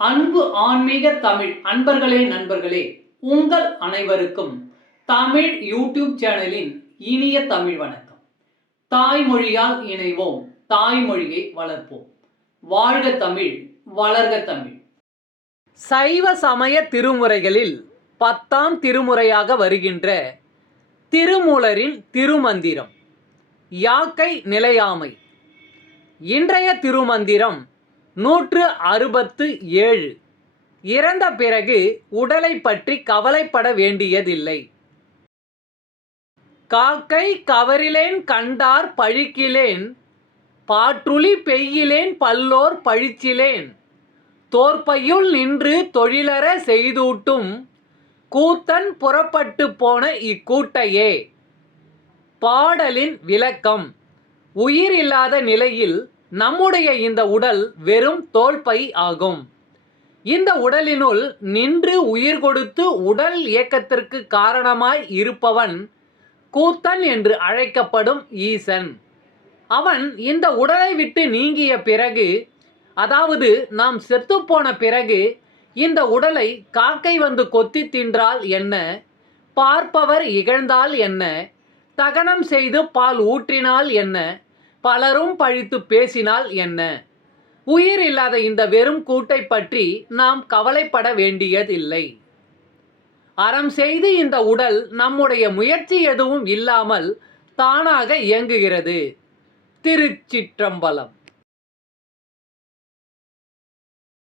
அன்பு ஆன்மீக தமிழ் அன்பர்களே நண்பர்களே, உங்கள் அனைவருக்கும் தமிழ் யூடியூப் சேனலின் இனிய தமிழ் வணக்கம். தாய்மொழியால் இணைவோம், தாய்மொழியை வளர்ப்போம். வாழ்க தமிழ், வளர்க தமிழ். சைவ சமய திருமுறைகளில் 10ஆம் திருமுறையாக வருகின்ற திருமூலரின் திருமந்திரம் யாக்கை நிலையாமை. இன்றைய திருமந்திரம் 167. இறந்த பிறகு உடலை பற்றி கவலைப்பட வேண்டியதில்லை. காக்கை கவரிலேன் கண்டார் பழிக்கிலேன், பாற்றுளி பெய்யிலேன் பல்லோர் பழிச்சிலேன், தோற்பையுள் நின்று தொழிலற செய்தூட்டும் கூத்தன் புறப்பட்டு போன இக்கூட்டையே. பாடலின் விளக்கம். உயிர் இல்லாத நிலையில் நம்முடைய இந்த உடல் வெறும் தோல்பை ஆகும். இந்த உடலினுள் நின்று உயிர் கொடுத்து உடல் இயக்கத்திற்கு காரணமாய் இருப்பவன் கூத்தன் என்று அழைக்கப்படும் ஈசன். அவன் இந்த உடலை விட்டு நீங்கிய பிறகு, அதாவது நாம் செத்துப்போன பிறகு, இந்த உடலை காக்கை வந்து கொத்தி தின்றால் என்ன, பார்ப்பவர் இகழ்ந்தால் என்ன, தகனம் செய்து பால் ஊற்றினால் என்ன, பலரும் பழித்து பேசினால் என்ன, உயிர் இல்லாத இந்த வெறும் கூட்டை பற்றி நாம் கவலைப்பட வேண்டியதில்லை. அறம் செய்து இந்த உடல் நம்முடைய முயற்சி எதுவும் இல்லாமல் தானாக இயங்குகிறது. திருச்சிற்றம்பலம்.